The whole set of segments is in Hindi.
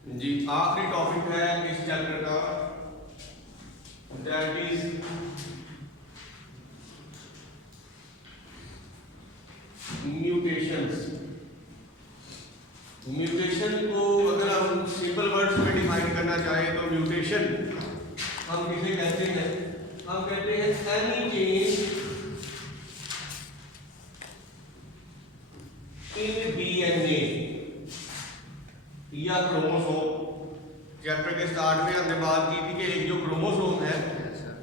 जी आखिरी टॉपिक है इस चैप्टर का, दैट इज म्यूटेशंस। म्यूटेशन को अगर हम सिंपल वर्ड्स में डिफाइन करना चाहें तो म्यूटेशन हम किसे कहते हैं? हम कहते हैं एनी चेंज इन डीएनए या क्रोमोसोम। चैप्टर के स्टार्ट में हमने बात की थी कि एक जो क्रोमोसोम है,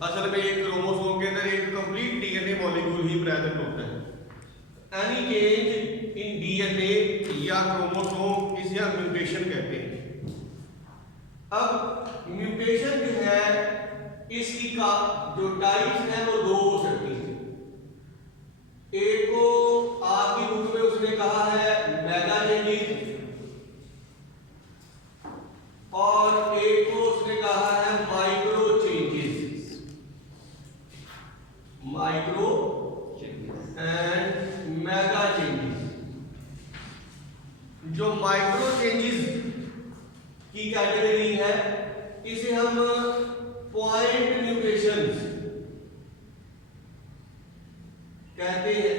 असल में एक क्रोमोसोम के अंदर एक कंप्लीट डीएनए मॉलिक्यूल ही प्रेजेंट होता है। एनी चेंज इन डीएनए या क्रोमोसोम इसे हम म्यूटेशन कहते हैं। अब म्यूटेशन जो है इसकी का जो टाइप्स है वो दो हो सकती है। एक को आपकी बुक में उसने कहा है मेगा चेंजेस, और एक को उसने कहा है micro changes. Micro and mega changes. जो माइक्रो चेंजेस की कैटेगरी है इसे हम पॉइंट म्यूटेशंस कहते हैं,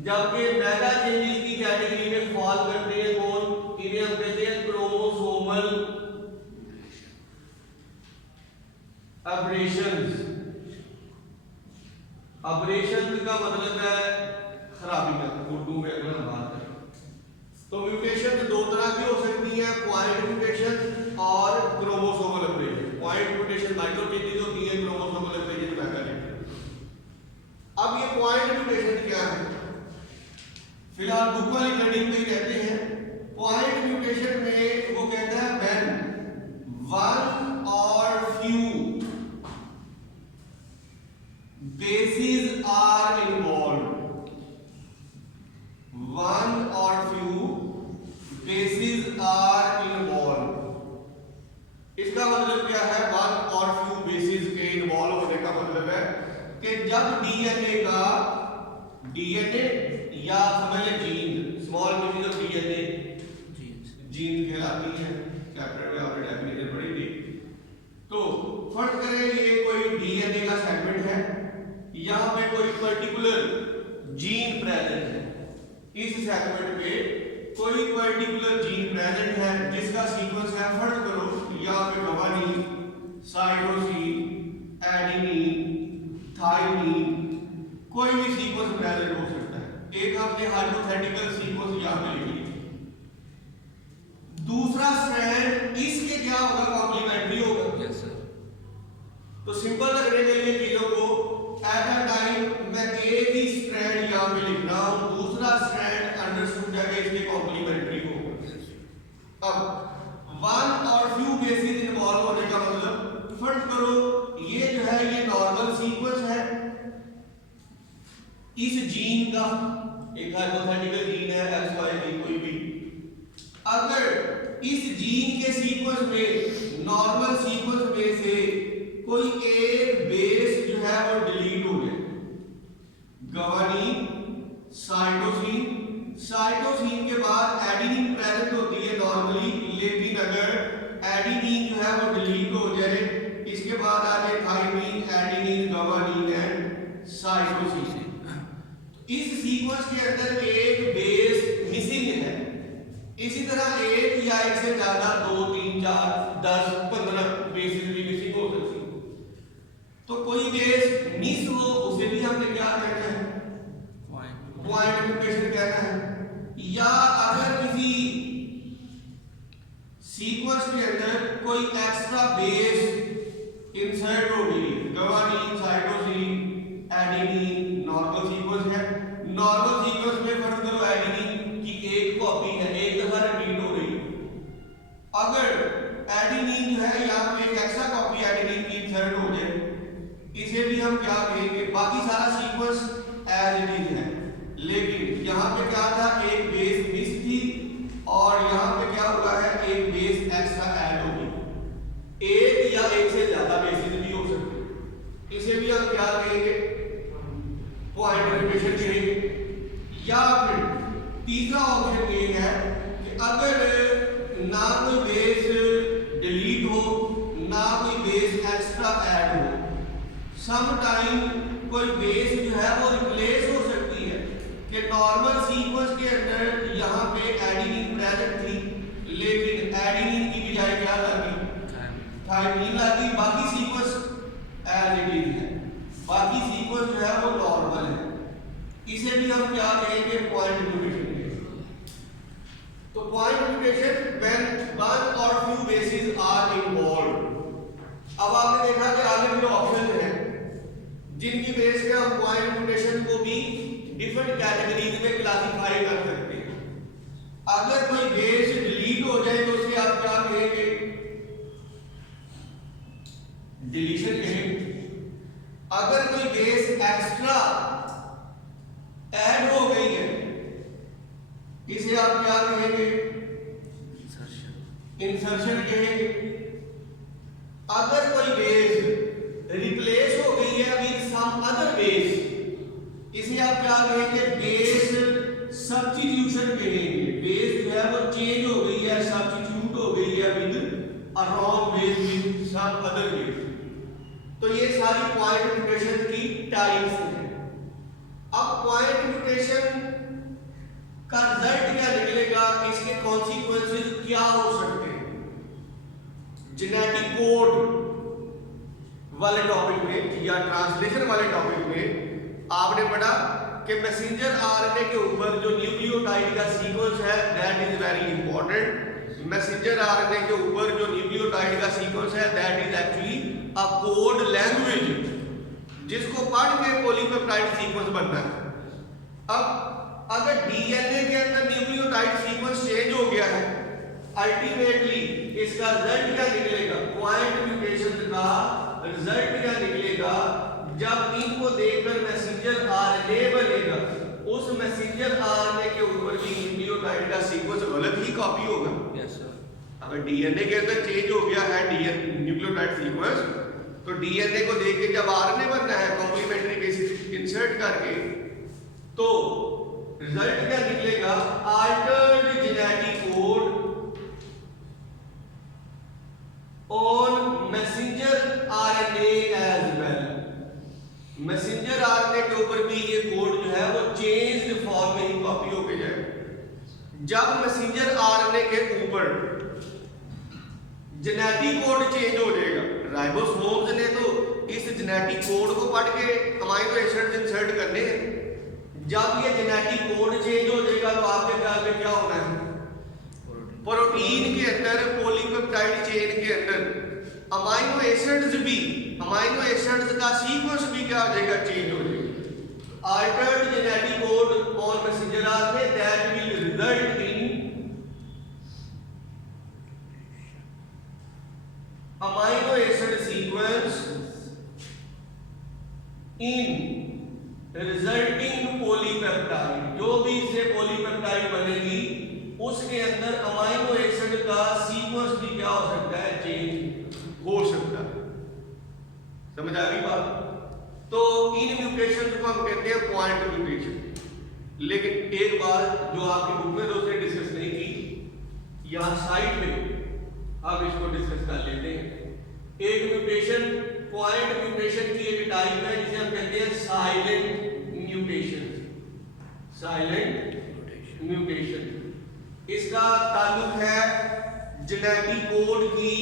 जबकि मेगा चेंजेस की कैटेगरी में फॉल करते हैं कौन? इन्हें हम कहते हैं क्रोमोसोमल एब्रेशंस। एब्रेशंस का मतलब है खराबी का, उर्दू में अगर हम बात करें तो म्यूटेशन दो तरह की हो सकती है, पॉइंट म्यूटेशन और chromosomal aberration. Point mutation micro changes होती है, क्रोमोसोमल एब्रेशन मेगा चेंजेस। अब ये पॉइंट म्यूटेशन क्या है? फिलहाल बुक वाली लर्निंग में कहते हैं पॉइंट म्यूटेशन में वो कहता है when one or few bases are involve. One or few bases are involve. इसका मतलब क्या है? वन और फ्यू बेसिस के इन्वॉल्व होने का मतलब है कि जब डीएनए का या समझ लें gene, small unit of DNA gene कहलाती है, चैप्टर में आपने डेफिनेशन पढ़ी थी। तो फर्ज करें ये कोई डीएनए का सेगमेंट है, यहां पे कोई पर्टिकुलर जीन प्रेजेंट है। इस सेगमेंट पे कोई पर्टिकुलर जीन प्रेजेंट है जिसका सीक्वेंस है, फर्ज करो यहां पे गुआनिन, साइटोसिन, एडेनिन, थाइमिन, कोई भी सीक्वेंस प्रेजेंट हो सकता है। एक हमने हाइपोथेटिकल सीक्वेंस यहां पे लिख लिया। दूसरा स्ट्रैंड इसके क्या होगा? कॉम्प्लीमेंट्री होगा। Yes sir. तो सिंपल रखने के लिए चीजों को एट अ टाइम मैं एक ही स्ट्रैंड यहां पे लिख रहा हूं, दूसरा स्ट्रैंड अंडरस्टूड है कि इसके कॉम्प्लीमेंट्री होगा। अब one or few basis involve होने का मतलब फर्ज करो ये जो है ये नॉर्मल सीक्वेंस है इस जीन का, एक हाइपोथेटिकल जीन है एक्स वाई जी कोई भी। अगर इस जीन के सीक्वेंस में, नॉर्मल सीक्वेंस में से कोई एक बेस जो है वो डिलीट हो गया, गुआनिन, साइटोसिन के बाद एडेनिन प्रेजेंट होती है नॉर्मली, लेकिन अगर एडेनिन जो है वो डिलीट हो जाए, इसके बाद आ जाए thymine, adenine, guanine and cytosine. इस सीक्वेंस के अंदर एक बेस मिसिंग है। इसी तरह एक या एक से ज्यादा 2, 3, 4, 10, 15 बेसिस भी मिसिंग हो सकती है। तो कोई बेस मिस हो उसे भी हमने क्या कहना है? पॉइंट म्यूटेशन कहना है। या अगर किसी सीक्वेंस के अंदर कोई एक्स्ट्रा बेस इंसर्ट हो गई, guanine, cytosine, adenine normal sequence है, नॉर्मल सीक्वेंस में फर्ज करो एडेनिन की एक कॉपी है, एक दफा रिपीट हो रही। अगर एडेनिन जो है यहां पे एक एक्स्ट्रा कॉपी एडेनिन की इंसर्ट हो जाए, इसे भी हम क्या कहेंगे? बाकी सारा सीक्वेंस एज इट इज है, लेकिन यहां पे क्या था? एक बेस मिस थी और यहां पे क्या हुआ है? एक बेस एक्स्ट्रा ऐड हो गई। एक या एक से ज्यादा बेसिस भी हो सकते हैं, इसे भी हम क्या कहेंगे? पॉइंट म्यूटेशन कहेंगे। या फिर तीसरा ऑप्शन ये है कि अगर ना सम टाइम कोई बेस जो है वो रिप्लेस हो सकती है कि नॉर्मल सीक्वेंस के अंदर यहाँ पे एडेनिन प्रेजेंट थी, लेकिन एडेनिन की बजाय क्या लगी, थायमिन लगी। बाकी सीक्वेंस एज इट इज है, बाकी सीक्वेंस जो है वो नॉर्मल है। इसे भी हम क्या कहेंगे, पॉइंट म्यूटेशन कहेंगे। तो point mutation when one or few bases are involved. अब आपने देखा कि आगे भी ऑप्शन है जिनकी बेस पे हम पॉइंट म्यूटेशन को भी डिफरेंट कैटेगरीज में क्लासिफाई कर सकते हैं। अगर कोई बेस डिलीट हो जाए तो उसे आप क्या कहेंगे, डिलीशन कहेंगे। अगर कोई बेस एक्स्ट्रा ऐड हो गई है इसे आप क्या कहेंगे, इंसर्शन कहेंगे। अगर कोई बेस रिप्लेस हो गई है विद सम अदर बेस इसे आप क्या कहेंगे, बेस सब्स्टिट्यूशन कहेंगे। बेस जो है वो चेंज हो गई है, सब्स्टिट्यूट हो गई है with a wrong base with some other base. तो ये सारी पॉइंट म्यूटेशन की टाइप्स हैं। अब पॉइंट म्यूटेशन का रिजल्ट क्या निकलेगा, इसके कॉन्सिक्वेंसेस क्या हो सकते हैं। जेनेटिक कोड वाले टॉपिक में या ट्रांसलेशन वाले टॉपिक में आपने पढ़ा कि मैसेंजर आरएनए के ऊपर जो न्यूक्लियोटाइड का सीक्वेंस है that is very important. Messenger RNA के ऊपर जो न्यूक्लियोटाइड का सीक्वेंस है that is actually a code language, जिसको पढ़ के पॉलीपेप्टाइड सीक्वेंस बनता है। अब अगर डीएनए के अंदर न्यूक्लियोटाइड सीक्वेंस चेंज हो गया है, अल्टीमेटली इसका रिजल्ट क्या निकलेगा, पॉइंट म्यूटेशन का रिजल्ट क्या निकलेगा, जब इनको देखकर मैसेंजर आरएनए बनेगा, उस मैसेंजर आरएनए के ऊपर भी न्यूक्लियोटाइड का सीक्वेंस गलत ही कॉपी होगा। Yes sir. अगर डीएनए के अंदर चेंज हो गया है डीएनए न्यूक्लियोटाइड सीक्वेंस, तो डीएनए को देख के जब आरएनए बनना है कॉम्प्लीमेंट्री बेसिस इंसर्ट करके, तो रिजल्ट क्या निकलेगा, altered genetic code on messenger RNA as well. Messenger RNA के ऊपर भी ये कोड जो है वो चेंज्ड फॉर्म में ही कॉपी होके जाएगा। जब मैसेंजर आरएनए के ऊपर जेनेटिक कोड चेंज हो जाएगा, राइबोसोम्स ने तो इस जेनेटिक कोड को पढ़ के अमीनो एसिड्स इंसर्ट करने हैं। जब ये जेनेटिक कोड चेंज हो जाएगा तो आपके ख्याल में क्या होना है, प्रोटीन के अंदर पॉलीपेप्टाइड चेन के अंदर अमीनो एसिड्स भी, अमीनो एसिड्स का सीक्वेंस भी क्या हो जाएगा, चेंज हो जाएगा। Altered genetic code on messenger RNA that will result in amino acid sequence in resulting polypeptide. जो भी इससे पॉलीपेप्टाइड बनेगी उसके अंदर अमीनो एसिड का सीक्वेंस भी क्या हो सकता है, चेंज हो सकता है। समझ आ गई बात। तो इन म्यूटेशन को हम कहते हैं पॉइंट म्यूटेशन। लेकिन एक बात जो आपकी बुक में दोस्तों डिस्कस नहीं की, यहां साइड में अब इसको डिस्कस कर लेते हैं। एक म्यूटेशन, पॉइंट म्यूटेशन की एक टाइप है जिसे हम कहते हैं साइलेंट म्यूटेशन। साइलेंट म्यूटेशन, इसका ताल्लुक है जेनेटिक कोड की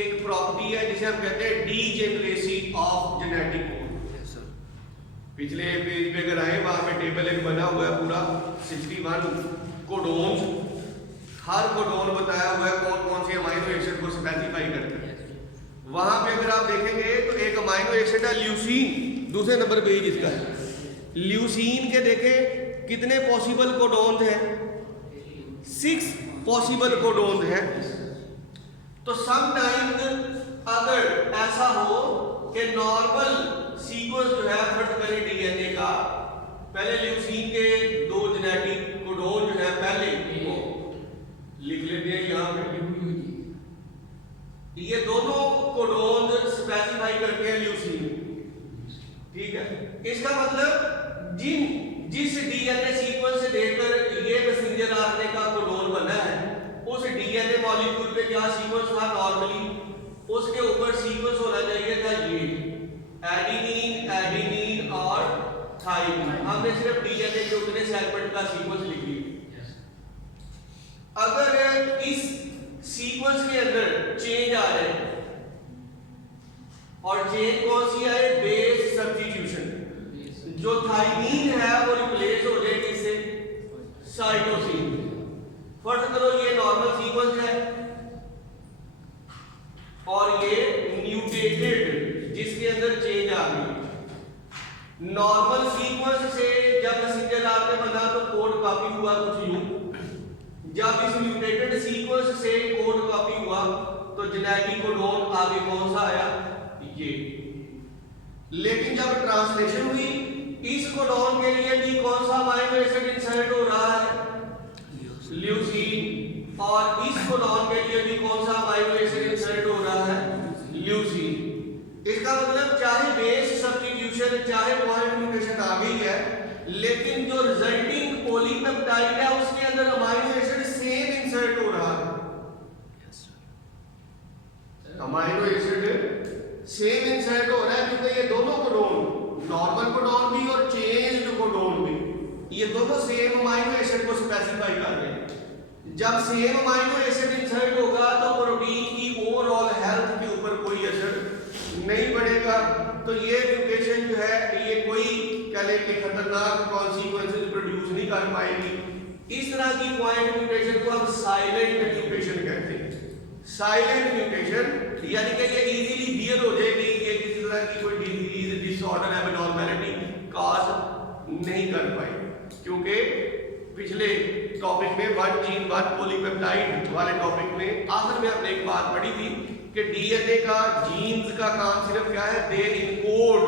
एक प्रॉपर्टी है जिसे हम कहते हैं degeneracy of genetic code. Yes sir. पिछले पेज पे अगर आए वहां पे टेबल एक बना हुआ है पूरा 61 कोडोन्स, हर कोडोन बताया हुआ है कौन कौन से अमीनो एसिड को स्पेसिफाई करते हैं। वहां पे अगर आप देखेंगे तो एक अमीनो एसिड है ल्यूसीन, दूसरे नंबर पे ही जिसका है ल्यूसीन के देखें कितने पॉसिबल कोडोन हैं, 6 पॉसिबल कोडोन हैं। तो समटाइम्स अगर ऐसा हो कि नॉर्मल सीक्वेंस जो है फर्स्ट करें डीएनए का, पहले ल्यूसीन के 2 जेनेटिक कोडोन जो है पहले वो लिख लेते हैं यहां पे, ये दोनों कोडोन स्पेसिफाई करते हैं ल्यूसीन। ठीक है, इसका मतलब जिस डीएनए सीक्वेंस से देखकर ये मैसेंजर आरएनए का कोडोन बना है उस डीएनए मॉलिक्यूल पे क्या सीक्वेंस था नॉर्मली, उसके ऊपर सीक्वेंस होना चाहिए था ये। एडेनिन, एडेनिन और थाइमिन। हमने सिर्फ डीएनए के उतने सेगमेंट का सीक्वेंस लिख लिया। अगर इस सीक्वेंस के अंदर चेंज आ जाए, और चेंज कौन सी है? Base substitution. जो थाइमिन है वो रिप्लेस हो जाएगी इससे साइटोसिन। फर्ज करो ये नॉर्मल सीक्वेंस है और ये म्यूटेटेड जिसके अंदर चेंज आ गई। नॉर्मल सीक्वेंस से जब मैसेंजर आरएनए बना तो कोड कॉपी हुआ कुछ यूं। जब इस म्यूटेटेड सीक्वेंस से कोड कॉपी हुआ तो जेनेटिक कोडोन आगे कौन सा आया? ये। लेकिन जब ट्रांसलेशन हुई इस कोडोन के लिए भी कौन सा अमीनो एसिड इंसर्ट हो रहा है? ल्यूसीन। और इस कोडोन के लिए भी कौन सा अमीनो एसिड इंसर्ट हो रहा है? ल्यूसीन। इसका मतलब चाहे बेस सब्स्टिट्यूशन चाहे पॉइंट म्यूटेशन आ गई है, लेकिन जो रिजल्टिंग पॉलीपेप्टाइड है उसके अंदर अमीनो एसिड सेम इंसर्ट हो रहा है। अमीनो एसिड सेम इंसर्ट हो रहा है क्योंकि ये दोनों कोडोन, नॉर्मल कोडोन भी और चेंज्ड कोडोन भी, ये दोनों सेम अमीनो एसिड को स्पेसिफाई कर रहे हैं। जब सेम अमीनो एसिड इंसर्ट होगा तो प्रोटीन की ओवरऑल हेल्थ के ऊपर कोई असर नहीं पड़ेगा। तो ये म्यूटेशन जो है ये कोई कह ले कि खतरनाक कॉन्सिक्वेंसेस प्रोड्यूस नहीं कर पाएगी। इस तरह की पॉइंट म्यूटेशन को हम साइलेंट म्यूटेशन कहते हैं। साइलेंट म्यूटेशन यानी कि ये इजीली बियर हो जाएगी, ये किसी तरह की कोई डिजीज डिसऑर्डर एबनॉर्मैलिटी कॉज नहीं कर पाएगी। क्योंकि पिछले टॉपिक में वन जीन वन पॉलीपेप्टाइड वाले टॉपिक में आखिर में हमने एक बात पढ़ी थी कि डीएनए का जीन्स का काम सिर्फ क्या है? They encode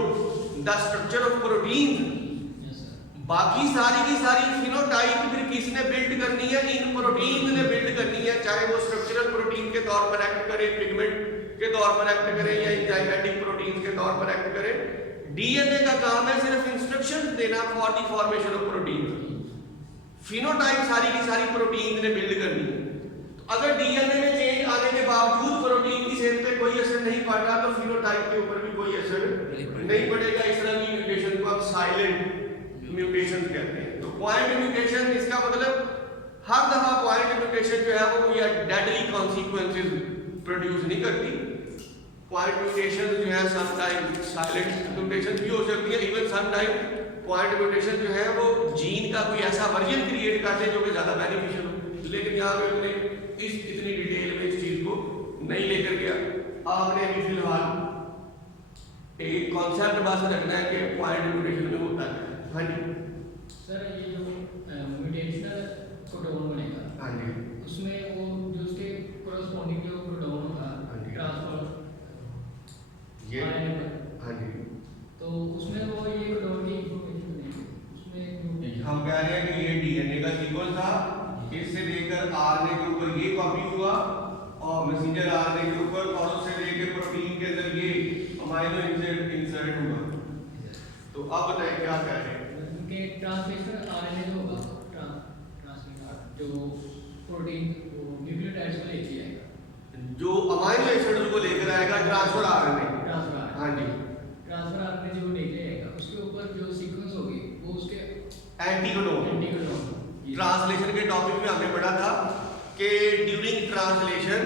the structure of protein. बाकी सारी की सारी फिनोटाइप फिर किसने बिल्ड करनी है? इन प्रोटीन ने बिल्ड करनी है, चाहे वो स्ट्रक्चरल प्रोटीन के तौर पर एक्ट करे, पिगमेंट के तौर पर एक्ट करे या एंजाइमेटिक प्रोटीन के तौर पर एक्ट करे। डीएनए का काम है सिर्फ इंस्ट्रक्शंस देना for the formation of protein. Phenotype सारी की सारी प्रोटीन ने बिल्ड करनी है। तो अगर डीएनए में चेंज आने के बावजूद प्रोटीन की सेहत पे कोई असर नहीं पड़ रहा तो फिनोटाइप के ऊपर भी कोई असर नहीं पड़ेगा। इस तरह की म्यूटेशन को हम साइलेंट म्यूटेशन कहते हैं। तो पॉइंट म्यूटेशन इसका मतलब हर दफा पॉइंट म्यूटेशन जो है वो कोई डेडली कॉन्सिक्वेंसेस प्रोड्यूस नहीं करती। पॉइंट म्यूटेशन जो है सम टाइम साइलेंट म्यूटेशन भी हो सकती है। Even sometime point mutation जो है वो जीन का कोई ऐसा वर्जन क्रिएट करते हैं जो कि ज्यादा बेनिफिशियल हो। लेकिन यहाँ पे हमने इतनी डिटेल में इस चीज को नहीं लेकर गया। आपने अभी फिलहाल एक कॉन्सेप्ट बस रखना है कि पॉइंट म्यूटेशन में होता है। हाँ जी सर, ये जो म्यूटेशनल कोडोन बनेगा, हाँ जी, उसमें वो जो उसके कोरस्पॉन्डिंग जो कोडोन होगा ट्रांसफर ये आरएनए पर, हाँ जी, तो उसमें वो ये कोडोन की इंफॉर्मेशन बनेगी। उसमें हम कह रहे हैं कि ये डीएनए का सीक्वेंस था, इससे लेकर आरएनए के ऊपर ये कॉपी हुआ और मैसेंजर आरएनए के ऊपर, और उससे लेकर प्रोटीन के अंदर ये अमीनो एसिड इंसर्ट हुआ। तो अब बताइए क्या कह रहे हैं? उनके ट्रांसलेशन आरएनए जो होगा, ट्रांसलेशन जो प्रोटीन वो न्यूक्लियोटाइड्स को लेके आएगा, जो अमीनो एसिड को लेकर आएगा ट्रांसफर आरएनए। ट्रांसफर, हाँ जी, ट्रांसफर आरएनए जो लेके आएगा उसके ऊपर जो सीक्वेंस होगी वो उसके एंटीकोडोन। ट्रांसलेशन के टॉपिक में हमने पढ़ा था कि during translation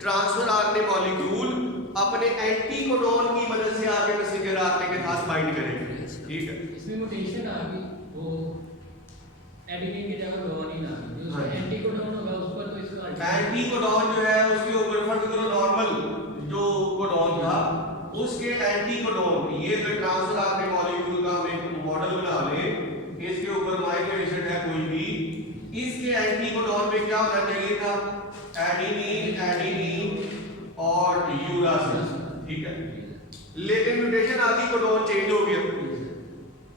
transfer RNA molecule अपने एंटीकोडोन की मदद से आगे मैसेंजर आरएनए के साथ बाइंड करेंगे। ठीक है, इसमें म्यूटेशन आ गई, वो एडेनिन की जगह गुआनिन आ गई, जो हाँ। एंटीकोडोन होगा उस पर तो इसका एंटीकोडोन जो है उसके ऊपर फर्ज करो नॉर्मल जो कोडोन था उसके एंटीकोडोन, ये जो ट्रांसफर आरएनए मॉलिक्यूल का हम एक मॉडल बना लें, इसके ऊपर अमीनो एसिड है कोई भी, इसके एंटीकोडोन पे क्या होना चाहिए था? एडेनिन, एडेनिन और यूरासिल। ठीक है, लेकिन म्यूटेशन आ गई, कोडोन चेंज हो गया।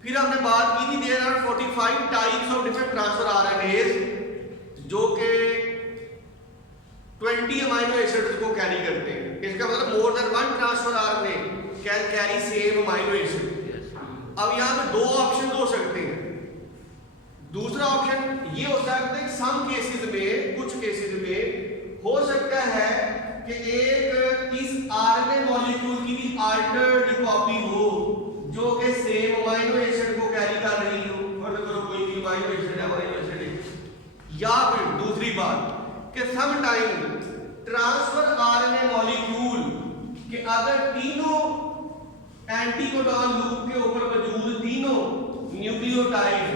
फिर हमने बात की थी there are 45 types of different transfer RNAs जो के 20 अमीनो एसिड्स को कैरी करते हैं। इसका मतलब more than one transfer RNA can carry same amino acid. अब यहां पे दो ऑप्शन हो सकते हैं। दूसरा ऑप्शन ये हो सकता है सम केसेस में, कुछ केसेस में हो सकता है कि एक इस आरएनए मॉलिक्यूल की भी अल्टर्ड कॉपी हो, या फिर दूसरी बात कि sometime transfer RNA molecule कि अगर तीनों एंटीकोडॉन लूप के ऊपर मौजूद तीनों न्यूक्लियोटाइड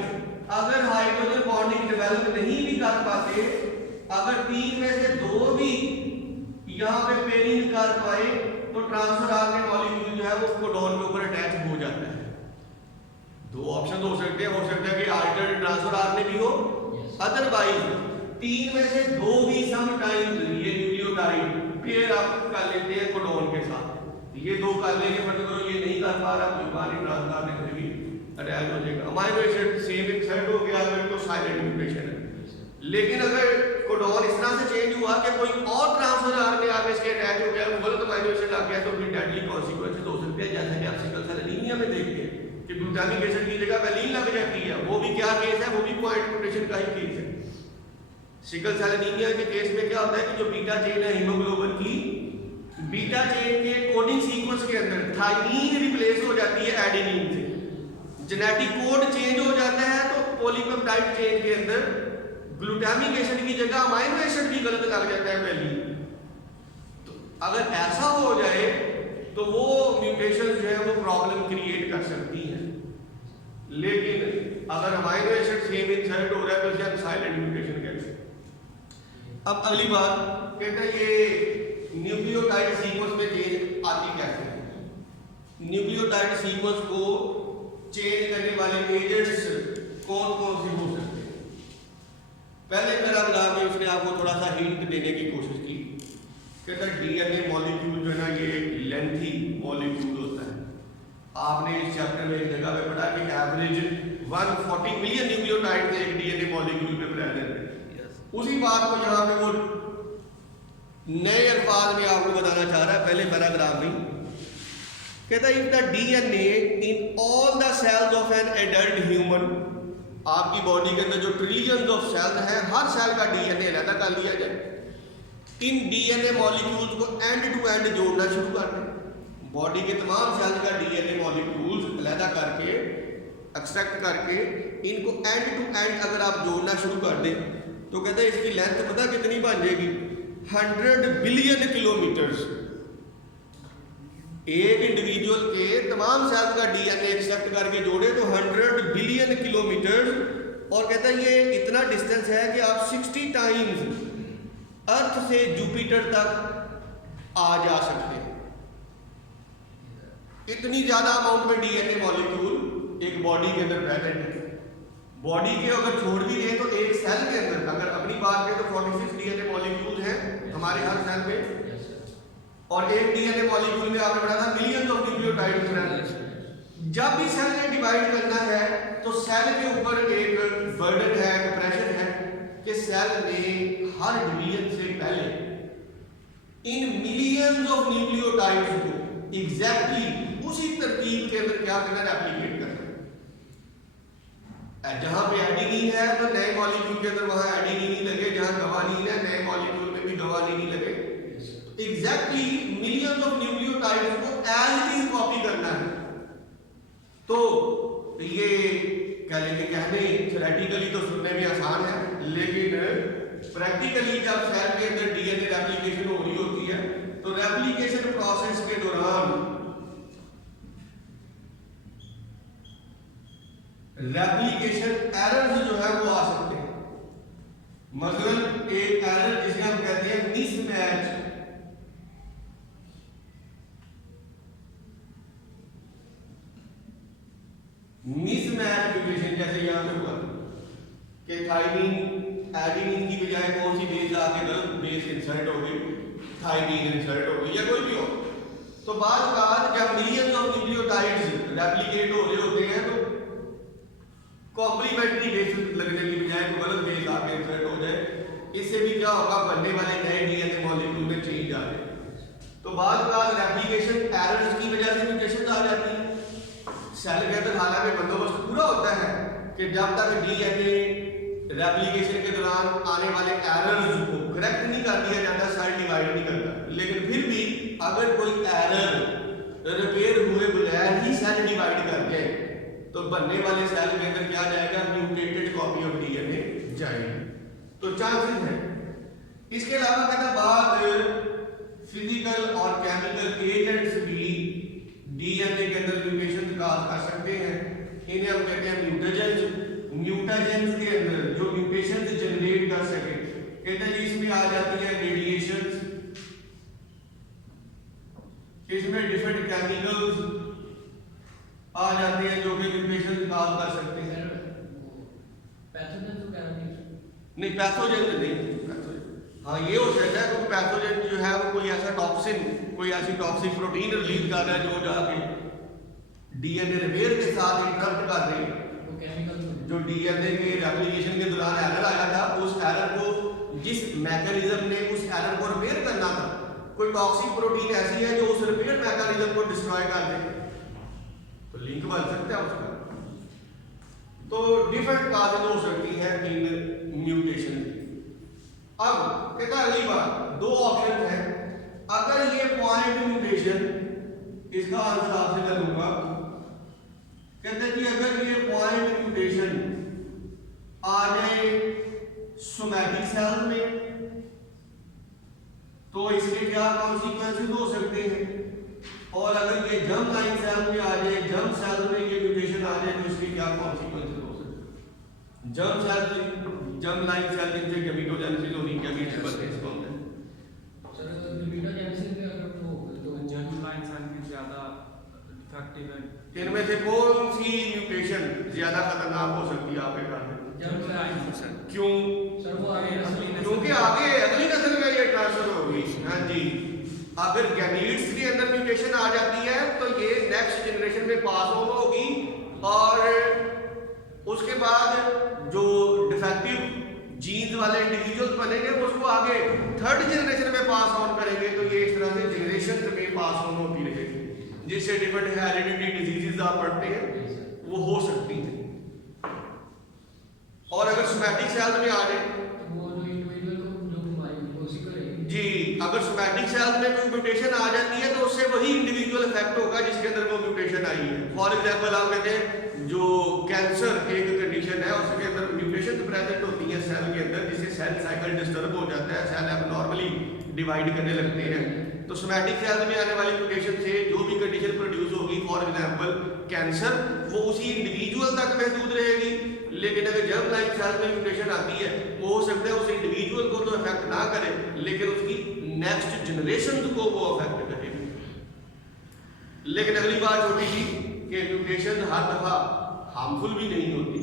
अगर हाइड्रोजन बॉन्डिंग डेवलप नहीं भी कर पाते, अगर तीन में से दो भी यहाँ पे पेयरिंग कर पाए तो ट्रांसफर आरएनए मॉलिक्यूल जो है वो कोडॉन के ऊपर अटैच हो जाता है। दो ऑप्शन हो सकते हैं, हो सकता है कि अल्टरनेट ट्रांसफर आरएनए भी हो, अदरवाइज तीन में से दो भी सम टाइम्स ये न्यूक्लियोटाइड पेयर अप कर लेते हैं कोडॉन के साथ। ये दो कर लेंगे, मतलब ये नहीं कर पा रहा कोई बारी ट्रांसफर आरएनए में भी अटैच हो जाएगा। अमाइनो एसिड सेम इंसर्ट हो गया अगर तो साइलेंट म्यूटेशन है। लेकिन अगर कोडॉन इस तरह से चेंज हुआ कि कोई और ट्रांसफर आरएनए आगे इसके अटैच हो गया, गलत अमाइनो एसिड आ गया, तो फिर डेडली कॉन्सिक्वेंसेस हो सकते हैं, जैसा कि आप सिकल सेल एनीमिया में देखते हैं कि ग्लूटामिक एसिड की जगह वेलिन लग जाती है। वो भी क्या केस है, वो भी पॉइंट म्यूटेशन का ही केस है। सिकल सेल एनीमिया के केस में क्या होता है कि जो बीटा चेन है हीमोग्लोबिन की, बीटा चेन के कोडिंग सीक्वेंस के अंदर थाइमीन रिप्लेस हो जाती है एडेनिन से, जेनेटिक कोड चेंज हो जाता है, तो पॉलीपेप्टाइड चेन के अंदर ग्लूटामिक एसिड की जगह अमाइनो एसिड भी गलत लग जाता है वेलिन। तो अगर ऐसा हो जाए तो वो म्यूटेशन जो है वो प्रॉब्लम क्रिएट कर सकती है। लेकिन अगर अमाइनो एसिड सेम इंसर्ट हो रहा है तो इसे हम साइलेंट म्यूटेशन कहते हैं। अब अगली बात कहते हैं ये न्यूक्लियोटाइड सीक्वेंस में चेंज आती कैसे है। न्यूक्लियोटाइड सीक्वेंस को चेंज करने वाले एजेंट्स कौन कौन से हो सकते हैं। पहले पैराग्राफ में उसने आपको थोड़ा सा हिंट देने की कोशिश की, कहता है डीएनए मॉलिक्यूल जो है ना ये लेंथी मॉलिक्यूल होता है। आपने इस चैप्टर में एक जगह पे पढ़ा कि एवरेज 140 मिलियन न्यूक्लियोटाइड एक डीएनए मॉलिक्यूल में प्रेजेंट है। उसी बात को यहाँ पे वो नए अल्फाज में आपको बताना चाह रहा है पहले पैराग्राफ में। कहता है if the DNA in all the cells of an adult human, आपकी बॉडी के अंदर जो ट्रिलियंस ऑफ सेल्स हैं, हर सेल का डीएनए अलग कर लिया जाए, इन डीएनए मॉलिक्यूल्स को एंड टू एंड जोड़ना शुरू कर दें। बॉडी के तमाम सेल्स का डीएनए मॉलिक्यूल्स अलग करके एक्सट्रैक्ट करके इनको एंड टू एंड अगर आप जोड़ना शुरू कर दें तो कहते हैं इसकी लेंथ पता कितनी बन जाएगी, 100 बिलियन किलोमीटर्स। एक इंडिविजुअल के तमाम सेल्स का डीएनए एक्सट्रैक्ट करके जोड़े तो 100 बिलियन किलोमीटर, और कहता है ये इतना डिस्टेंस है कि आप 60 टाइम्स अर्थ से जुपिटर तक आ जा सकते हैं। इतनी ज्यादा अमाउंट में डीएनए मॉलिक्यूल एक बॉडी के अंदर प्रेजेंट है। बॉडी के अगर छोड़ भी दें तो एक सेल के अंदर अगर अपनी बात करें तो 46 डीएनए मॉलिक्यूल हैं हमारे हर सेल में, और एक डीएनए मॉलिक्यूल में आपने पढ़ा था मिलियंस ऑफ न्यूक्लियोटाइड्स हैं। जब भी सेल ने डिवाइड करना है तो सेल के ऊपर एक बर्डन है, एक प्रेशर है कि सेल ने हर डिवीजन से पहले इन मिलियंस ऑफ न्यूक्लियोटाइड्स को एग्जैक्टली उसी तरतीब के अंदर क्या करना है, रेप्लिकेट करना है। जहां पे एडेनिन है तो नए मॉलिक्यूल के अंदर वहां एडेनिन ही लगे, जहां गवानीन है नए मॉलिक्यूल में भी गवानीन ही लगे। एग्जैक्टली मिलियंस ऑफ न्यूक्लियोटाइड्स को एज इट इज कॉपी करना है। तो ये कह लेंगे कहने थ्योरेटिकली तो सुनने में आसान है, लेकिन प्रैक्टिकली जब सेल के अंदर डीएनए रेप्लिकेशन हो रही होती है तो रेप्लिकेशन प्रोसेस के दौरान रेप्लिकेशन एरर्स जो है वो आ सकते हैं। मसलन एक एरर जिसे हम कहते हैं मिसमैच, मिसमैच म्यूटेशन, जैसे यहां पे हुआ कि थाइमीन एडेनिन की बजाय कौन सी बेस आके गलत बेस इंसर्ट हो गई, थाइमीन इंसर्ट हो गई या कोई भी हो, तो बाद जब मिलियंस ऑफ न्यूक्लियोटाइड्स रेप्लिकेट हो रहे होते हैं तो कॉम्प्लीमेंट्री बेस लगने की बजाय गलत बेस आके इंसर्ट हो जाए, इससे भी क्या होगा, बनने वाले नए डीएनए मॉलिक्यूल में चेंज आ जाए। तो बाद रेप्लिकेशन एरर्स की वजह से म्यूटेशन आ जाती है। सेल के अंदर हालांकि बंदोबस्त पूरा होता है कि जब तक डीएनए रेप्लिकेशन के दौरान आने वाले एरर्स को करेक्ट नहीं कर दिया जाता, सेल डिवाइड नहीं करता, लेकिन फिर भी अगर कोई एरर रिपेयर हुए बगैर ही सेल डिवाइड कर जाए तो बनने वाले सेल के अंदर क्या जाएगा, म्यूटेटेड कॉपी ऑफ डीएनए जाएगी। तो चांसेस है। इसके अलावा कहता बाद फिजिकल और केमिकल एजेंट्स भी डीएनए के अंदर म्यूटेशन काज कर सकते हैं। इन्हें हम कहते हैं म्यूटेजेंस। म्यूटेजेंस के अंदर जो म्यूटेशन जनरेट कर सके, कहते हैं इसमें आ जाती है रेडिएशन, इसमें डिफरेंट केमिकल्स आ जाते हैं जो कि म्यूटेशन काज कर सकते हैं। पैथोजन तो कह रहे नहीं, पैथोजन नहीं। हाँ, ये हो सकता है क्योंकि पैथोजन जो है वो कोई ऐसा टॉक्सिन, कोई ऐसी टॉक्सिक प्रोटीन रिलीज कर रहा है जो जाके डीएनए रिपेयर के साथ इंटरप्ट कर रही है। वो केमिकल जो डीएनए के रेप्लिकेशन के दौरान एरर आया था, उस एरर को जिस मैकेनिज्म ने उस एरर को रिपेयर करना था, कोई टॉक्सिक प्रोटीन ऐसी है जो उस रिपेयर मैकेनिज्म को डिस्ट्रॉय कर दे, तो लिंक बन सकता है उसका। तो डिफरेंट काजेज हो सकती है इन म्यूटेशन की। अब कहता अगली बात, दो ऑप्शन है। अगर ये पॉइंट म्यूटेशन, इसका आंसर आपसे कर दूंगा। कहते कि अगर ये पॉइंट म्यूटेशन आ जाए सोमैटिक सेल में तो इसके क्या कॉन्सिक्वेंसेस हो सकते हैं, और अगर ये जर्म लाइन सेल में आ जाए, जर्म सेल में ये म्यूटेशन आ जाए तो इसके क्या कॉन्सिक्वेंसेस हो सकते हैं। Germ cell, germ line cell जिनसे गैमेटोजेनेसिस होती है, गैमेट्स बनते हैं, इसको होता है। सर गैमेटोजेनेसिस में अगर वो तो जर्म लाइन सेल में ज्यादा इफेक्टिव है। इनमें से कौन सी म्यूटेशन ज्यादा खतरनाक हो सकती है आपके ख्याल में? जर्म लाइन क्यों? सर वो आगे असली क्योंकि आगे अगली नस्ल में ये ट्रांसफर होगी। हाँ जी, अगर गैमीट्स के अंदर म्यूटेशन आ जाती है तो ये नेक्स्ट जनरेशन में पास ऑन होगी, और उसके बाद जो डिफेक्टिव जीन्स वाले इंडिविजुअल्स बनेंगे वो उसको आगे थर्ड जनरेशन में पास ऑन करेंगे। तो ये इस तरह से जनरेशन में पास ऑन होती रहेगी, जिससे डिफरेंट हेरिडिटी डिजीजेस आप पढ़ते हैं वो हो सकती हैं। और अगर सोमैटिक सेल्स में आ जाए वो जो इंडिविजुअल को जो बीमारी वो उसी को रहेगी जी, अगर सोमैटिक सेल्स में कोई म्यूटेशन आ जाती है तो उससे वही इंडिविजुअल इफेक्ट होगा जिसके अंदर वो म्यूटेशन आई है। फॉर एग्जांपल आप कहते हैं जो कैंसर एक कंडीशन है, उसके अंदर म्यूटेशन प्रेजेंट होती है सेल के अंदर, जिससे सेल साइकिल डिस्टर्ब हो जाता है, सेल एबनॉर्मली डिवाइड करने लगते हैं। तो सोमैटिक सेल्स में आने वाली म्यूटेशन से जो भी कंडीशन प्रोड्यूस होगी, फॉर एग्जांपल कैंसर, वो उसी इंडिविजुअल तक महदूद रहेगी। लेकिन अगर जर्म लाइन सेल में म्यूटेशन आती है, वो हो सकता है उस इंडिविजुअल को तो इफेक्ट ना करे, लेकिन उसकी नेक्स्ट जनरेशन को वो इफेक्ट करेगी। लेकिन अगली बात छोटी सी कि म्यूटेशन हर दफा हार्मफुल भी नहीं होती,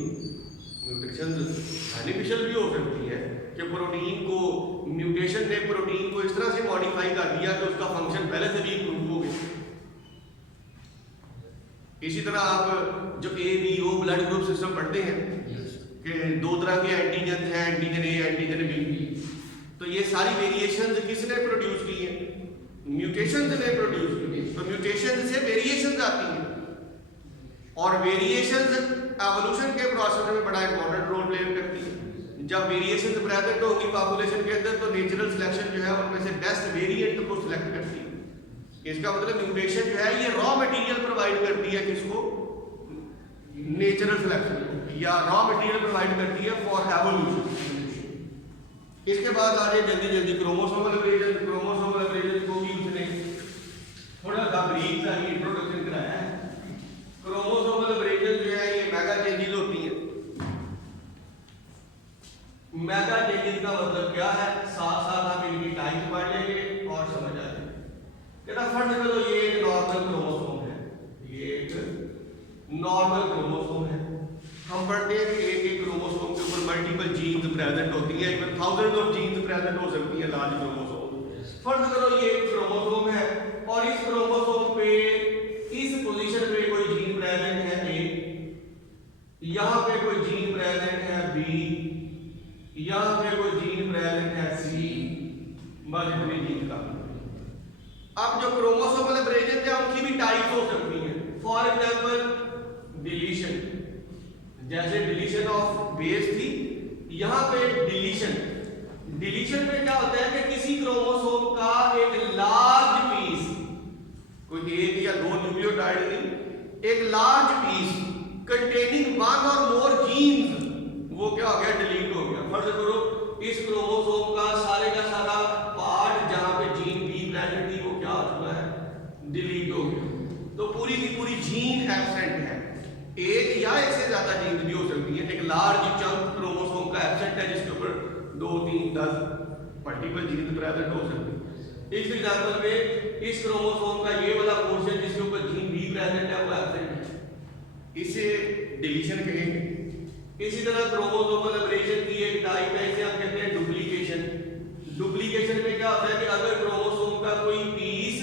म्यूटेशन बेनिफिशियल भी हो सकती है कि प्रोटीन को, म्यूटेशन ने प्रोटीन को इस तरह से मॉडिफाई कर दिया कि उसका फंक्शन पहले से भी इम्प्रूव हो गया। इसी तरह आप जो ABO ब्लड ग्रुप सिस्टम पढ़ते हैं कि दो तरह के एंटीजन हैं, एंटीजन A, एंटीजन B, तो ये सारी वेरिएशंस किसने प्रोड्यूस की है? म्यूटेशंस ने प्रोड्यूस की। तो म्यूटेशन से वेरिएशंस आती हैं, और वेरिएशंस एवोल्यूशन के प्रोसेस में बड़ा इंपॉर्टेंट रोल प्ले करती है। जब वेरिएशंस प्रेजेंट होगी पॉपुलेशन के अंदर तो नेचुरल सिलेक्शन जो है उनमें से बेस्ट वेरिएंट को सिलेक्ट करती है। इसका मतलब म्यूटेशन जो है ये रॉ मटेरियल प्रोवाइड करती है किसको? नेचुरल सिलेक्शन, या रॉ मटेरियल प्रोवाइड करती है फॉर एवोल्यूशन। इसके बाद आ जाए जल्दी जल्दी क्रोमोसोमल एब्रेजन। क्रोमोसोमल एब्रेजन को भी उसने थोड़ा सा ब्रीफ सा इंट्रोडक्शन कराया है। क्रोमोसोमल एब्रेजन जो है ये मेगा चेंजेस होती हैं। मेगा चेंजेस का मतलब क्या है, साथ साथ आप इनकी टाइप पढ़ लेंगे और समझ आ जाएगा। कहता फर्स्ट करो ये एक नॉर्मल क्रोमोसोम है, ये एक नॉर्मल क्रोमोसोम है। हम पढ़ते हैं कि एक क्रोमोसोम के ऊपर मल्टीपल जीन्स प्रेजेंट होती है, even thousand of genes present हो सकती है लार्ज क्रोमोसोम। फर्ज करो ये एक क्रोमोसोम है और इस क्रोमोसोम पे इस पोजीशन पे कोई जीन प्रेजेंट है A, यहाँ पे कोई जीन प्रेजेंट है B, यहाँ पे कोई जीन प्रेजेंट है C, बस इतनी जीन का। अब जो क्रोमोसोमल एब्रेजन है उनकी भी टाइप्स हो सकती हैं। फॉर एग्जांपल डिलीशन, जैसे डिलीशन ऑफ बेस थी, यहाँ पे डिलीशन में क्या होता है कि किसी क्रोमोसोम का एक लार्ज पीस, कोई एक या दो न्यूक्लियोटाइड नहीं, एक लार्ज पीस कंटेनिंग वन और मोर जीन्स, वो क्या हो गया? डिलीट हो गया। फर्ज करो इस लार्ज चंक क्रोमोसोम का एब्सेंट है, जिसके ऊपर 2, 3, 10 मल्टीपल जीन प्रेजेंट हो सकते हैं। इस एग्जांपल में इस क्रोमोसोम का ये वाला पोर्शन जिसके ऊपर जीन भी प्रेजेंट है वो एब्सेंट है, इसे डिलीशन कहेंगे। इसी तरह क्रोमोसोमल एब्रेशन की एक टाइप है, इसे हम कहते हैं डुप्लीकेशन। डुप्लीकेशन में क्या होता है कि अगर क्रोमोसोम का कोई piece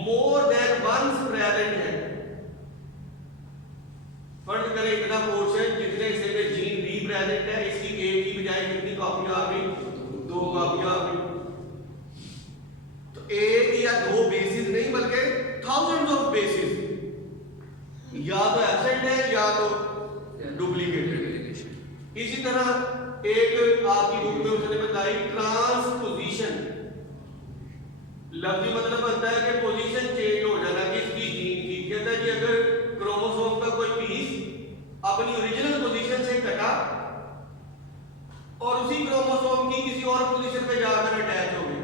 more than once present है, फर्ज करें इतना पोर्शन जितने हिस्से में जीन भी प्रेजेंट है, इसकी एक की बजाय कितनी कॉपियां आ गई, 2 कॉपियां आ गई। तो एक या 2 बेसिस नहीं बल्कि थाउजेंड्स ऑफ बेसिस या तो एब्सेंट है या तो डुप्लीकेटेड है। इसी तरह एक आपकी बुक में उसने बताई ट्रांसपोजिशन। लफ्जी मतलब बनता है कि पोजीशन चेंज हो जाना किसकी, जीन की। कहता है कि अगर क्रोमोसोम का कोई पीस अपनी ओरिजिनल पोजीशन से कटा और उसी क्रोमोसोम की किसी और पोजीशन पे जाकर अटैच हो गया,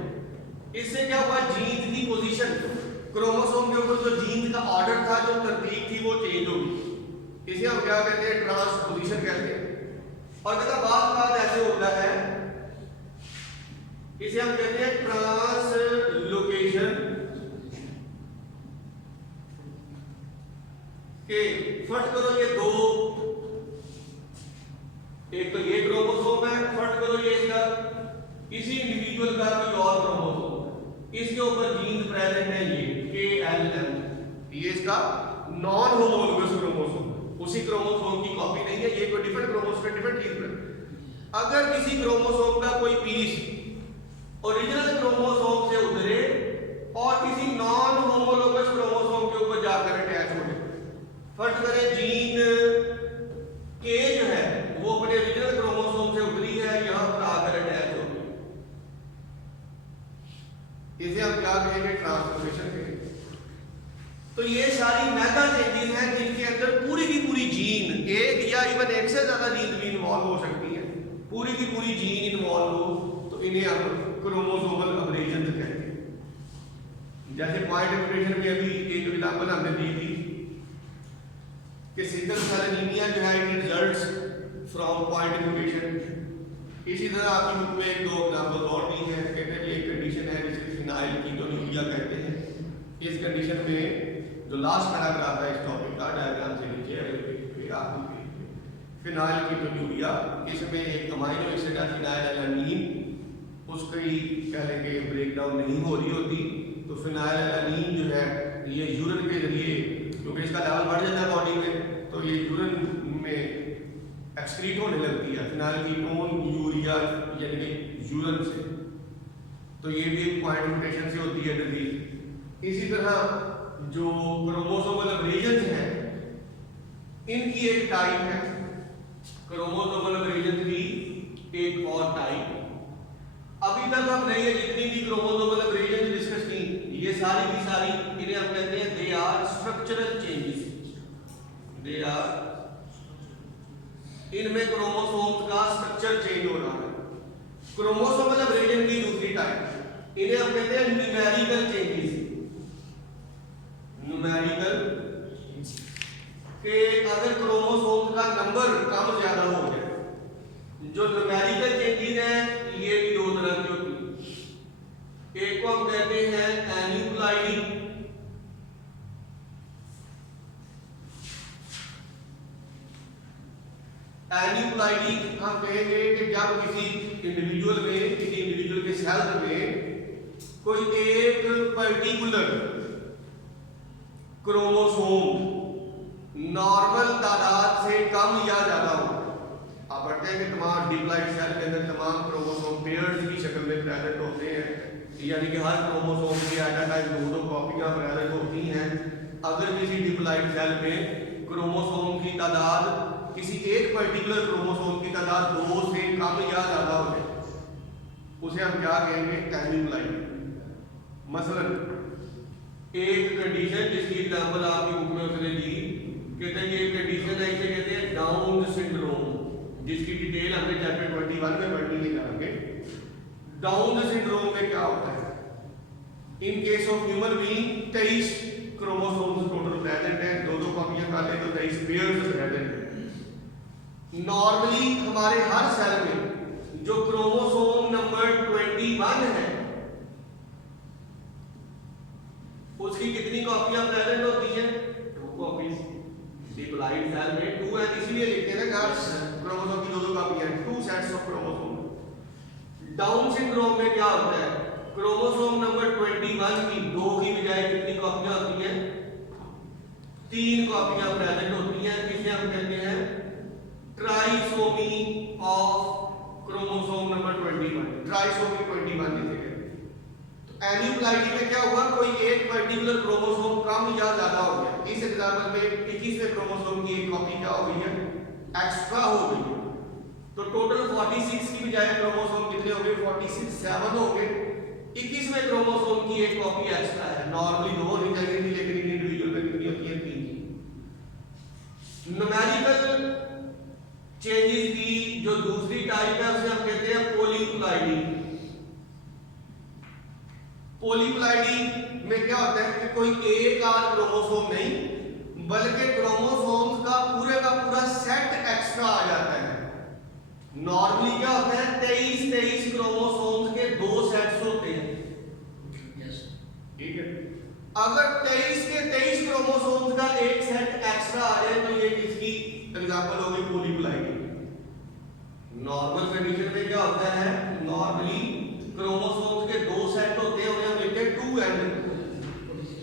इससे क्या हुआ, जीन की पोजीशन, क्रोमोसोम के ऊपर जो जीन का ऑर्डर था, जो तरतीब थी, वो चेंज हो गई। इसे हम क्या कहते हैं, ट्रांसपोजिशन कहते हैं। और कहता बात ऐसे होता है, इसे हम कहते हैं ट्रांसलोकेशन के। फट करो ये 2, एक तो ये क्रोमोसोम है, फट करो ये इसका किसी इंडिविजुअल का कोई और क्रोमोसोम, इसके ऊपर जीन प्रेजेंट है ये KLM, ये इसका नॉन होमोलोगस क्रोमोसोम, उसी क्रोमोसोम की कॉपी नहीं है, ये कोई डिफरेंट क्रोमोसोम है, डिफरेंट जीन पर। अगर किसी क्रोमोसोम का कोई पीस ओरिजिनल क्रोमोसोम से उतरे और किसी नॉन होमोलोगस क्रोमोसोम के ऊपर जाकर अटैच हो जाए, फर्ज करें जीन के जो है वो अपने ओरिजिनल क्रोमोसोम से उतरी है, यहां पर आकर अटैच हो गई, इसे हम क्या कहेंगे, ट्रांसलोकेशन कहेंगे। तो ये सारी मेगा चेंजेस हैं जिनके अंदर पूरी की पूरी जीन, एक या इवन एक से ज्यादा जीन भी इन्वॉल्व हो सकती है, पूरी की पूरी जीन इन्वॉल्व हो तो इन्हें हम क्रोमोसोमल एब्रेशन कहते हैं। जैसे पॉइंट म्यूटेशन में अभी एक एग्जांपल हमने दी थी कि सिकल सेल एनीमिया जो है it results from point mutation. इसी तरह आपकी बुक में 1-2 एग्जांपल और भी हैं। कहते हैं कि एक कंडीशन है जिसे फिनाइल कीटोन्यूरिया कहते हैं। इस कंडीशन में जो लास्ट पैराग्राफ है इस टॉपिक का, डायग्राम से नीचे फिनाइल कीटोन्यूरिया, इसमें एक अमाइनो एसिड है फिनाइलएलानीन, उसकी कह लेंगे ब्रेकडाउन नहीं हो रही होती, तो फिनाइलएलानीन जो है ये यूरिन के जरिए, क्योंकि इसका लेवल बढ़ जाता है बॉडी में, तो ये यूरिन में एक्सक्रीट होने लगती है फिनाइल कीटोन यूरिया, यानी कि यूरिन से। तो ये भी एक पॉइंट म्यूटेशन से होती है डिजीज। इसी तरह जो क्रोमोसोमल एब्रेशंस हैं इनकी एक टाइप है, क्रोमोसोमल एब्रेशन की एक और टाइप। अभी तक हमने ये जितनी भी क्रोमोसोमल एब्रेशन डिस्कस की, ये सारी की सारी इन्हें हम कहते हैं they are structural changes. They are, इनमें क्रोमोसोम का स्ट्रक्चर चेंज हो रहा है। क्रोमोसोमल एब्रेशन की दूसरी टाइप, इन्हें हम कहते हैं न्यूमेरिकल चेंजेस। न्यूमेरिकल के अगर क्रोमोसोम का नंबर कम ज्यादा हो जाए, जो न्यूमेरिकल चेंजेस हैं ये भी 2 तरह की होती है। एक को हम कहते हैं एन्यूप्लाइडी, एन्यूप्लाइडी हम कहेंगे कि जब किसी इंडिविजुअल में, किसी इंडिविजुअल के सेल में कोई एक पर्टिकुलर क्रोमोसोम नॉर्मल तादाद से कम या ज्यादा हो। आप पढ़ते हैं कि तमाम डिप्लॉइड सेल के अंदर तमाम क्रोमोसोम पेयर्स की शक्ल में प्रेजेंट होते हैं, यानी कि हर क्रोमोसोम की एट अ टाइम 2-2 कॉपियां प्रेजेंट होती हैं। अगर किसी डिप्लॉइड सेल में क्रोमोसोम की तादाद, किसी एक पर्टिकुलर क्रोमोसोम की तादाद 2 से कम या ज्यादा हो जाए, उसे हम क्या कहेंगे, एन्यूप्लाइडी। मसलन एक कंडीशन जिसकी एग्जांपल आपकी बुक में उसने दी, कहते हैं कि एक कंडीशन है, इसे कहते हैं डाउन सिंड्रोम, जिसकी डिटेल हमने चैप्टर 21 में पढ़नी है जाएंगे। डाउन सिंड्रोम में क्या होता है, in case of human being 23 chromosomes total present है, 2-2 कॉपियां का ले तो 23 पेयर्स प्रेजेंट है। नॉर्मली हमारे हर सेल में जो क्रोमोसोम नंबर 21 है उसकी कितनी कॉपियां प्रेजेंट होती है? 2 कॉपीज। डिप्लॉइड सेल में 2 है, इसलिए लिखते हैं ना क्रोमोसोम की 2 कॉपियां, 2 sets of chromosome. Down syndrome में क्या होता है? क्रोमोसोम नंबर 21 की 2 की बजाय कितनी कॉपियां होती हैं? 3 कॉपियां प्रेजेंट होती हैं, जिसे हम कहते हैं trisomy of chromosome number 21। Trisomy 21 लिखे गए। तो एन्यूप्लाइडी में क्या हुआ? कोई एक पर्टिकुलर क्रोमोसोम कम या ज्यादा हो गया। इस एग्जांपल में 21वें क्रोमोसोम की एक कॉपी क्या हो गई है? एक्स्ट्रा हो गई है। तो टोटल 46 की बजाय क्रोमोसोम कितने हो गए? 47 7 हो गए। 21वें क्रोमोसोम की एक कॉपी एक्स्ट्रा है। नॉर्मली 2 होनी चाहिए थी, लेकिन इंडिविजुअल में कितनी होती है? 3। न्यूमेरिकल चेंजेस की जो दूसरी टाइप है उसे हम कहते हैं पॉलीप्लाइडी। पॉलीप्लाइडी में क्या होता है कि कोई एक आध क्रोमोसोम नहीं बल्कि क्रोमोसोम्स का पूरा सेट एक्स्ट्रा आ जाता है। नॉर्मली क्या होता है? 23 क्रोमोसोम्स के 2 सेट्स होते हैं, ठीक है। अगर 23 के 23 क्रोमोसोम्स का एक सेट एक्स्ट्रा आ जाए तो ये किसकी एग्जांपल होगी? पॉलीप्लाइडी। नॉर्मल कंडीशन में क्या होता है? नॉर्मली क्रोमोसोम्स के 2 सेट होते हैं, उन्हें हम लिखते हैं 2 एंड।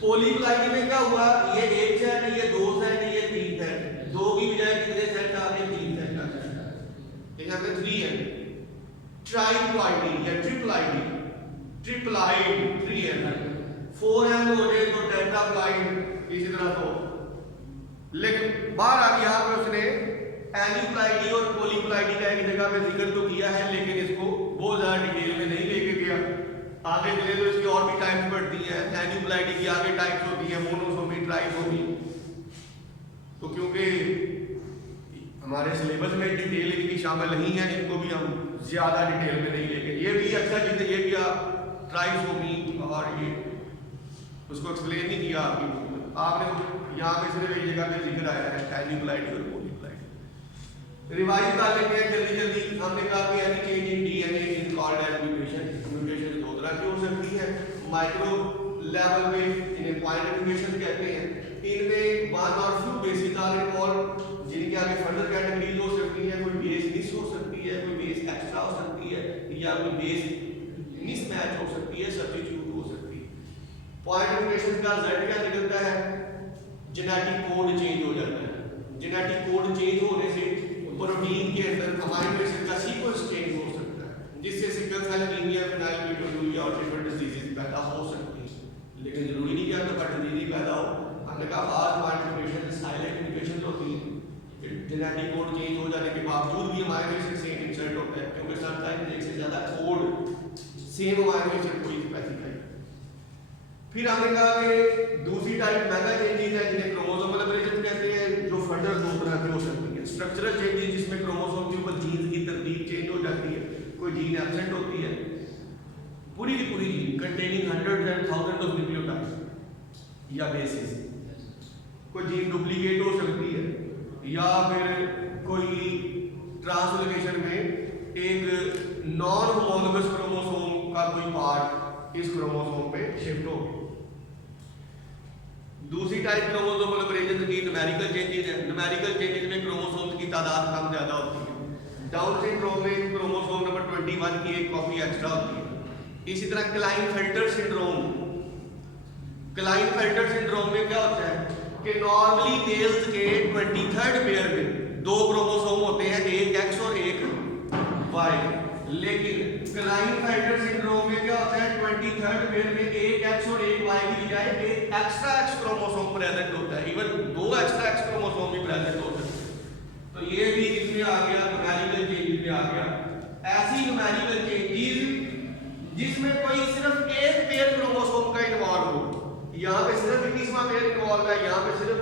पॉलीप्लाइडी में क्या हुआ? ये एक सेट, ये 2 सेट, ये 3 सेट। 2 की बजाय कितने सेट आ गए? 3 सेट आ गए। यहाँ पे 3 एंड। ट्राइप्लाइडी या ट्रिप्लाइडी, ट्रिप्लाइड 3 एंड। 4 एंड हो गए तो टेट्राप्लाइड, इसी तरह तो। लेकिन बाहर आ गया पे उसने एन्यूप्लाइडी और पॉलीप्लाइडी का एक जगह पे जिक्र तो किया है, लेकिन इसको बहुत ज्यादा डिटेल में नहीं लेके गया। आगे चले तो इसकी और भी टाइप्स बढ़ती हैं। एन्यूप्लाइडी की आगे टाइप्स होती है मोनोसोमी, ट्राइसोमी। तो क्योंकि हमारे सिलेबस में डिटेल इनकी शामिल नहीं है, इनको भी हम ज्यादा डिटेल में नहीं लेके। ये भी अच्छा चीज है, ये भी आप ट्राइसोमी और ये उसको एक्सप्लेन नहीं किया आपने यहाँ पे सिर्फ एक जगह पे जिक्र आया है एन्यूप्लाइडी और पॉलीप्लाइडी। रिवाइज कर लेते हैं जल्दी। हमने कहा कि any change in DNA is called as mutation. Mutation 2 तरह की हो सकती है। माइक्रो लेवल पे इन्हें पॉइंट म्यूटेशन कहते हैं। इनमें one or few bases are involve, जिनके आगे फर्दर कैटेगरीज हो सकती है। कोई बेस मिस हो सकती है, कोई बेस एक्स्ट्रा हो सकती है, या कोई बेस मिसमैच हो सकती है, सब्स्टिट्यूट हो सकती है। पॉइंट म्यूटेशन का रिजल्ट क्या निकलता है? जेनेटिक कोड चेंज हो जाता है। जेनेटिक कोड चेंज होने से प्रोटीन के अंदर अमाइनो एसिड का सीक्वेंस चेंज हो सकता है, जिससे सिकल सेल एनीमिया, फिनाइलकेटोनुरिया और डिफरेंट डिजीजेस पैदा हो सकती हैं। लेकिन जरूरी नहीं कि हर डिजीज पैदा हो। हमने कहा बाद पॉइंट म्यूटेशन साइलेंट म्यूटेशन होती है। जेनेटिक कोड चेंज हो जाने के बावजूद भी अमाइनो एसिड सेम इंसर्ट होता है, क्योंकि समटाइम्स एक से ज्यादा कोड सेम अमाइनो एसिड को स्पेसिफाई। फिर हमने कहा कि दूसरी टाइप मेगा चेंजेस है, जिन्हें क्रोमोसोमल एब्रेशन कहते हैं, जो फर्दर 2 तरह की हो सकती है। स्ट्रक्चरल चेंजेस, जिसमें क्रोमोसोम के ऊपर जीन की तरतीब चेंज हो जाती है, कोई जीन एब्सेंट होती है, पूरी की पूरी gene containing hundreds and thousand of nucleotides या बेसिस। कोई जीन डुप्लीकेट हो सकती है, या फिर कोई ट्रांसलोकेशन में एक नॉन होमोलोगस क्रोमोसोम का कोई पार्ट इस क्रोमोसोम पे शिफ्ट हो गया। दूसरी टाइप क्रोमोसोमल एब्रेशन की न्यूमेरिकल चेंजेस है। न्यूमेरिकल चेंजेस में क्रोमोसोम्स की तादाद कम ज्यादा होती है। डाउन सिंड्रोम में क्रोमोसोम नंबर 21 की एक कॉपी एक्स्ट्रा होती है। इसी तरह क्लाइनफेल्टर सिंड्रोम, क्लाइनफेल्टर सिंड्रोम में क्या होता है कि नॉर्मली मेल्स के 23rd पेयर में 2 क्रोमोसोम होते हैं, एक एक्स और एक वाई। लेकिन क्लाइनफेल्टर सिंड्रोम में क्या होता है? 23rd पेयर में एक एक्स और एक वाई की बजाय एक एक्स्ट्रा एक्स क्रोमोसोम प्रेजेंट होता है। इवन 2 एक्स्ट्रा एक्स क्रोमोसोम भी प्रेजेंट हो सकते हैं। तो ये भी इसमें आ गया, न्यूमेरिकल चेंजेस में आ गया। ऐसी न्यूमेरिकल चेंजेस जिसमें कोई सिर्फ एक पेयर क्रोमोसोम का इन्वॉल्व हो। यहाँ पे सिर्फ 21वां पेयर इन्वॉल्व है, यहाँ पे सिर्फ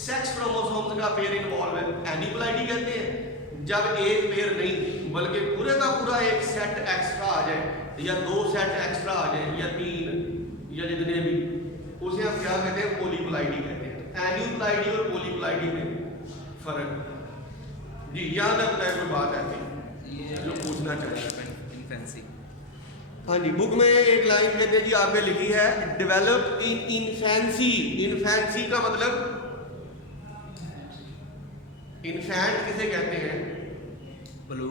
सेक्स क्रोमोसोम्स का पेयर इन्वॉल्व है। एन्यूप्लाइडी कहते हैं जब एक पेयर नहीं बल्कि पूरे का पूरा एक सेट एक्स्ट्रा आ जाए, या 2 सेट एक्स्ट्रा आ जाए, या 3 या जितने भी, उसे हम क्या कहते हैं? पॉलीप्लाइडी कहते हैं। एन्यूप्लाइडी और पॉलीप्लाइडी में फर्क। जी यहाँ तक है कोई बात ऐसी जो पूछना चाहिए। इनफेंसी। हाँ जी, बुक में एक लाइन कहते हैं जी आपने लिखी है डेवलप इन इन्फेंसी। इन्फेंसी का मतलब, इन्फेंट किसे कहते हैं? ब्लू।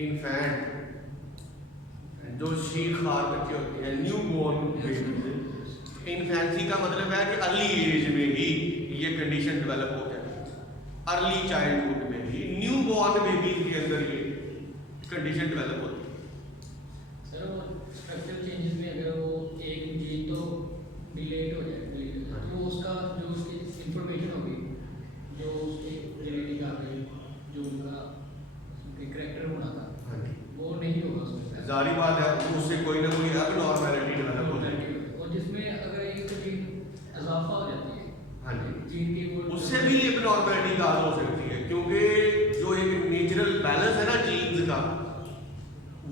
इन्फेंट जो शीरखार बच्चे होते हैं, न्यू बॉर्न बेबी। इन्फेंसी का मतलब है कि अर्ली एज में ही ये कंडीशन डेवलप हो जाती है, अर्ली चाइल्डहुड में ही न्यू बॉर्न बेबी के अंदर ये कंडीशन डेवलप होती है। सर वो स्ट्रक्चरल चेंजेस में अगर वो एक जीन तो डिलेट हो जाए तो उसका जो उसकी इंफॉर्मेशन होगी, जो उसकी जेनेटिक आ गई, जो उनका कैरेक्टर होना था, वो नहीं होगा उसमें। जारी बात है, उससे कोई ना कोई एबनॉर्मैलिटी डेवलप हो जाएगी। और जिसमें अगर एक जीन इजाफा हो जाती है, हाँ जी, जीन की वो उससे भी एबनॉर्मैलिटी काज हो सकती है, क्योंकि जो एक नेचुरल बैलेंस है ना जीन्स का,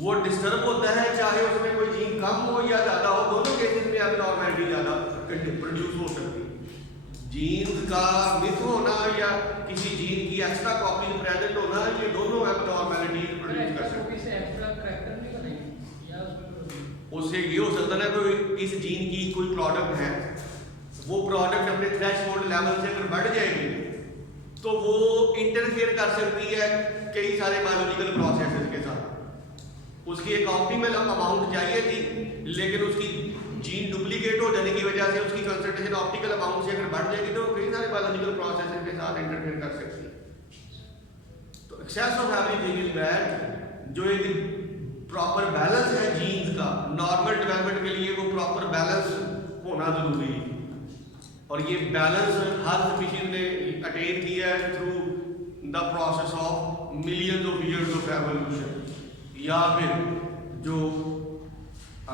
वो डिस्टर्ब होता है, चाहे उसमें कोई जीन कम हो या ज़्यादा हो, दोनों केसेस में एबनॉर्मैलिटी ज़्यादा प्रोड्यूस हो सकती है। जीन्स का मिस होना या किसी जीन की एक्स्ट्रा कॉपी प्रेजेंट होना, ये दोनों एबनॉर्मैलिटी प्रोड्यूस कर सकते हैं। एक्स्ट्रा करैक्टर नहीं बनेगी या उसमें उससे ये हो सकता है ना, कोई इस जीन की कोई प्रोडक्ट है, वो प्रोडक्ट अपने थ्रेशहोल्ड लेवल से अगर बढ़ जाएगी तो वो इंटरफेयर कर सकती है कई सारे बायोलॉजिकल प्रोसेसेस के साथ। उसकी एक ऑप्टिमल अमाउंट चाहिए थी, लेकिन उसकी जीन डुप्लीकेट हो जाने की वजह से उसकी कंसंट्रेशन ऑप्टिकल अमाउंट से अगर बढ़ जाएगी तो कई सारे बायोलॉजिकल प्रोसेसेस के साथ इंटरफेयर कर सकती है। तो excess of everything is bad. जो एक प्रॉपर बैलेंस है जीन्स का, नॉर्मल डेवलपमेंट के लिए वो प्रॉपर बैलेंस होना जरूरी है, और ये बैलेंस हर स्पीशीज ने अटेन किया है through the process of millions of years of evolution. या फिर जो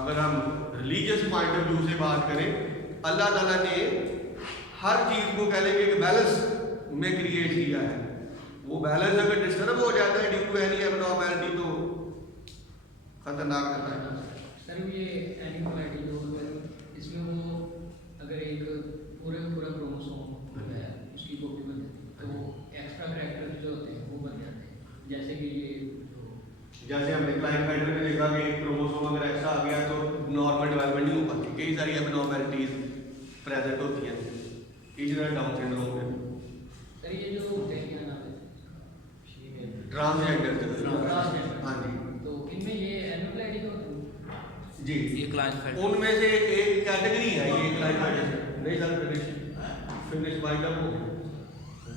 अगर हम रिलीजियस पॉइंट ऑफ व्यू से बात करें, अल्लाह ताला ने हर चीज को कह लेंगे कि बैलेंस में क्रिएट किया है। वो बैलेंस अगर डिस्टर्ब हो जाता है ड्यू टू एनी एबनॉर्मैलिटी तो खतरनाक करता है। सर ये एनिमैलिटी जो अगर इसमें वो अगर एक पूरा क्रोमोसोम है उसकी कॉपी बन जाती है तो एक्स्ट्रा कैरेक्टर जो होते हैं वो बन जाते हैं, जैसे कि ये जैसे हमने क्लाइनफाइटर में देखा कि क्रोमोसोम अगर ऐसा आ गया तो नॉर्मल डेवलपमेंट नहीं हो पाती, कई सारी एबनॉर्मैलिटीज प्रेजेंट होती हैं, इस तरह डाउन सिंड्रोम में। सर ये जो होते हैं क्या नाम है, ट्रांसजेंडर। हाँ जी, तो इनमें ये एनिमैलिटी होती जी ये क्लाइंट उनमें से एक कैटेगरी है ये क्लाइनफाइटर। नहीं सर, फिनिश बाइंड अप हो गया।